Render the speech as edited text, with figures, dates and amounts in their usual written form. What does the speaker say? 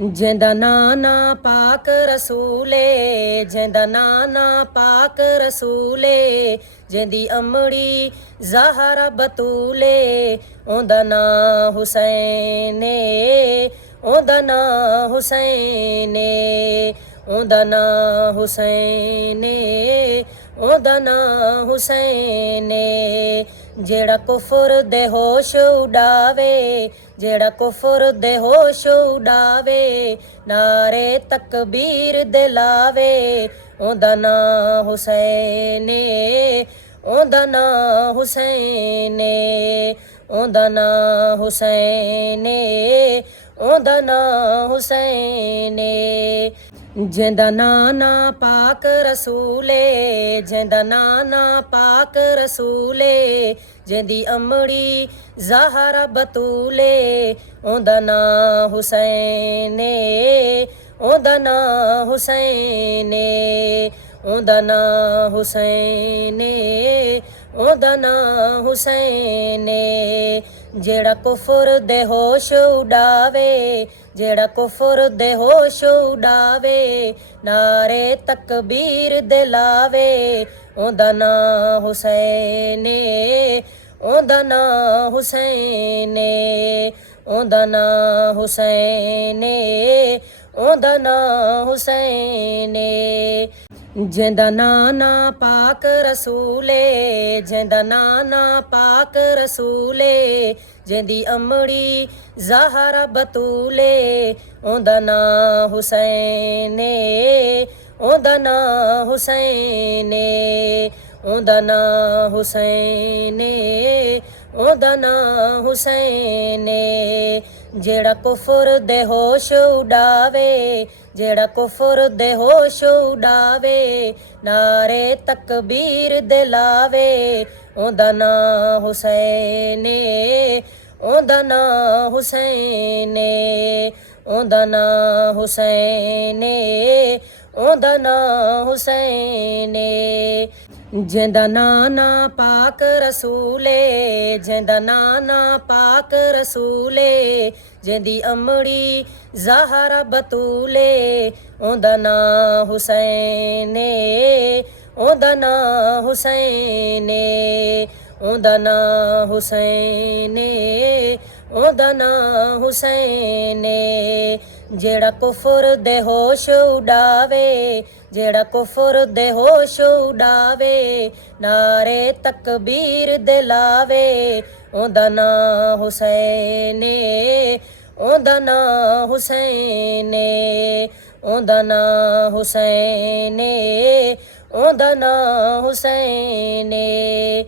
ਜਿੰਦਾ ਨਾਨਾ ਪਾਕ ਰਸੂਲੇ, ਜਿੰਦਾ ਨਾਨਾ ਪਾਕ ਰਸੂਲੇ, ਜਿੰਦੀ ਅਮੜੀ ਜ਼ਾਹਰਾ ਬਤੂਲੇ, ਉਹਦਾ ਨਾਂ ਹੁਸੈਨ ਏ, ਉਹਦਾ ਨਾਂ ਹੁਸੈਨ ਏ, ਉਹਦਾ ਨਾਂ ਹੁਸੈਨ ਏ, ਉਹਦਾ ਨਾਂ ਹੁਸੈਨ ਏ। ਜਿਹੜਾ ਕੁਫਰ ਦੇ ਹੋਸ਼ ਉਡਾਵੇ, ਜਿਹੜਾ ਕੁਫਰ ਦੇ ਹੋਸ਼ ਉਡਾਵੇ, ਨਾਰੇ ਤਕਬੀਰ ਦੇ ਲਾਵੇ, ਉਹਦਾ ਨਾਂ ਹੁਸੈਨ ਏ, ਉਹਦਾ ਨਾਂ ਹੁਸੈਨ ਏ, ਉਹਦਾ ਨਾਂ ਹੁਸੈਨ ਏ, ਉਹਦਾ ਨਾਂ ਹੁਸੈਨ ਏ। ਜਿੰਦਾ ਨਾਨਾ ਪਾਕ ਰਸੂਲੇ, ਜਿੰਦਾ ਨਾਨਾ ਪਾਕ ਰਸੂਲੇ, ਜਿੰਦੀ ਅਮੜੀ ਜ਼ਾਹਰਾ ਬਤੂਲੇ, ਉਹਦਾ ਨਾਂ ਹੁਸੈਨ ਏ, ਉਹਦਾ ਨਾਂ ਹੁਸੈਨ ਏ, ਉਹਦਾ ਨਾਂ ਹੁਸੈਨ ਏ, ਉਹਦਾ ਨਾਂ ਹੁਸੈਨ ਏ। ਜਿਹੜਾ ਕੁਫਰ ਦੇ ਹੋਸ਼ ਉਡਾਵੇ, ਜਿਹੜਾ ਕੁਫਰ ਦੇ ਹੋਸ਼ ਉਡਾਵੇ, ਨਾਰੇ ਤਕਬੀਰ ਦੇ ਲਾਵੇ, ਉਹਦਾ ਨਾਂ ਹੁਸੈਨ ਏ, ਉਹਦਾ ਨਾਂ ਹੁਸੈਨ ਏ, ਉਹਦਾ ਨਾਂ ਹੁਸੈਨ ਏ, ਉਹਦਾ ਨਾਂ ਹੁਸੈਨ ਏ। ਜਿੰਦਾ ਨਾਨਾ ਪਾਕ ਰਸੂਲੇ, ਜਿੰਦਾ ਨਾਨਾ ਪਾਕ ਰਸੂਲੇ, ਜਿੰਦੀ ਅਮੜੀ ਜ਼ਾਹਰਾ ਬਤੂਲੇ, ਉਹਦਾ ਨਾਂ ਹੁਸੈਨ ਏ, ਉਹਦਾ ਨਾਂ ਹੁਸੈਨ ਏ, ਉਹਦਾ ਨਾਂ ਹੁਸੈਨ ਏ, ਉਹਦਾ ਨਾਂ ਹੁਸੈਨ ਏ। ਜਿਹੜਾ ਕੁਫਰ ਦੇ ਹੋਸ਼ ਉਡਾਵੇ, ਜਿਹੜਾ ਕੁਫਰ ਦੇ ਹੋਸ਼ ਉਡਾਵੇ, ਨਾਰੇ ਤਕਬੀਰ ਦੇ ਲਾਵੇ, ਉਹਦਾ ਨਾਂ ਹੁਸੈਨ ਏ, ਉਹਦਾ ਨਾਂ ਹੁਸੈਨ ਏ, ਉਹਦਾ ਨਾਂ ਹੁਸੈਨ ਏ, ਉਹਦਾ ਨਾਂ ਹੁਸੈਨ ਏ। ਜਿੰਦਾ ਨਾਨਾ ਪਾਕ ਰਸੂਲੇ, ਜਿੰਦਾ ਨਾਨਾ ਪਾਕ ਰਸੂਲੇ, ਜਿੰਦੀ ਅਮੜੀ ਜ਼ਾਹਰਾ ਬਤੂਲੇ, ਉਹਦਾ ਨਾਂ ਹੁਸੈਨ ਏ, ਉਹਦਾ ਨਾਂ ਹੁਸੈਨ ਏ, ਉਹਦਾ ਨਾਂ ਹੁਸੈਨ ਏ, ਉਹਦਾ ਨਾਂ ਹੁਸੈਨ ਏ। ਜਿਹੜਾ ਕੁਫਰ ਦੇ ਹੋਸ਼ ਉਡਾਵੇ, ਜਿਹੜਾ ਕੁਫਰ ਦੇ ਹੋਸ਼ ਉਡਾਵੇ, ਨਾਰੇ ਤਕਬੀਰ ਦੇ ਲਾਵੇ, ਉਹਦਾ ਨਾਂ ਹੁਸੈਨ ਏ, ਉਹਦਾ ਨਾਂ ਹੁਸੈਨ ਏ, ਉਹਦਾ ਨਾਂ ਹੁਸੈਨ ਏ, ਉਹਦਾ ਨਾਂ ਹੁਸੈਨ ਏ।